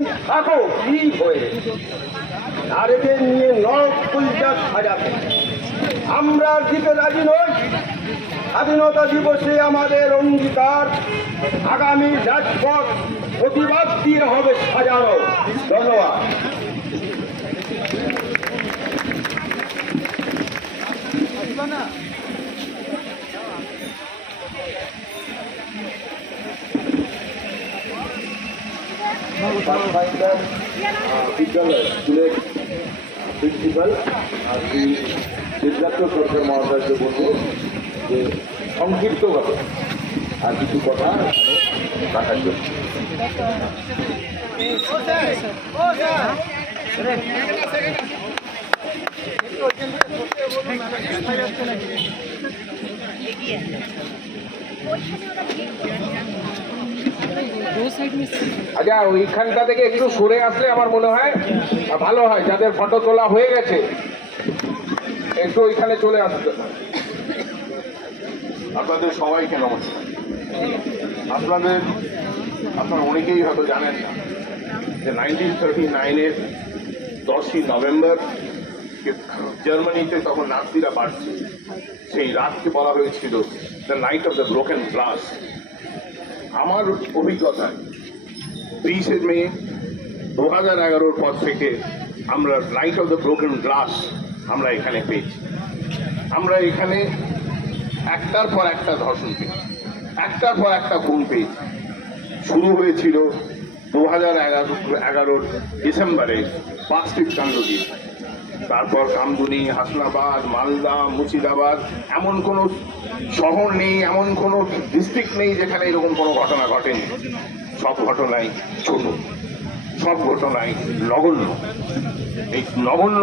থাকো ঠিক হয়ে নারীদের নিয়ে নখ কুলটা সাজাতে আমরা দিতে রাজি নই। স্বাধীনতা দিবসে আমাদের অঙ্গীকার, আগামী রাজপথ প্রতিবাদ দিয়ে হবে সাজানো। ধন্যবাদ। বিদ্যালয় স্কুলের প্রিন্সিপাল আর সিদ্ধার্থ সরকার মহাশয়কে বলবো যে সংক্ষিপ্তভাবে আর কিছু কথা রাখার জন্য। আচ্ছা, ওইখানটা থেকে একটু সরে আসলে আমার মনে হয় ভালো হয়। যাদের ফটো তোলা হয়ে গেছে একটু ওইখানে চলে আসতে। আপনাদের সবাইকে নমস্কার। আপনারা অনেকেই হয়তো জানেন না যে 1939-এর 10ই নভেম্বর জার্মানিতে তখন নাৎসিরা বাড়ছে, সেই রাতকে বলা হয়েছিল the night of the broken glass. আমার অভিজ্ঞতায় 30শে মে 2011-র পর থেকে আমরা night of the broken glass আমরা এখানে পেয়েছি। আমরা এখানে একটার পর একটা ধর্ষণ পেয়েছি, একটার পর একটা খুন পেয়েছি। শুরু হয়েছিল 2011-র ডিসেম্বরে পাঁচটির কাণ্ড দিয়ে। তারপর কামদুনি, হাসনাবাদ, মালদা, মুর্শিদাবাদ, এমন কোনো শহর নেই, এমন কোনো ডিস্ট্রিক্ট নেই যেখানে এরকম কোনো ঘটনা ঘটেনি। সব ঘটনাই ছোট, সব ঘটনাই নগণ্য। এই নগণ্য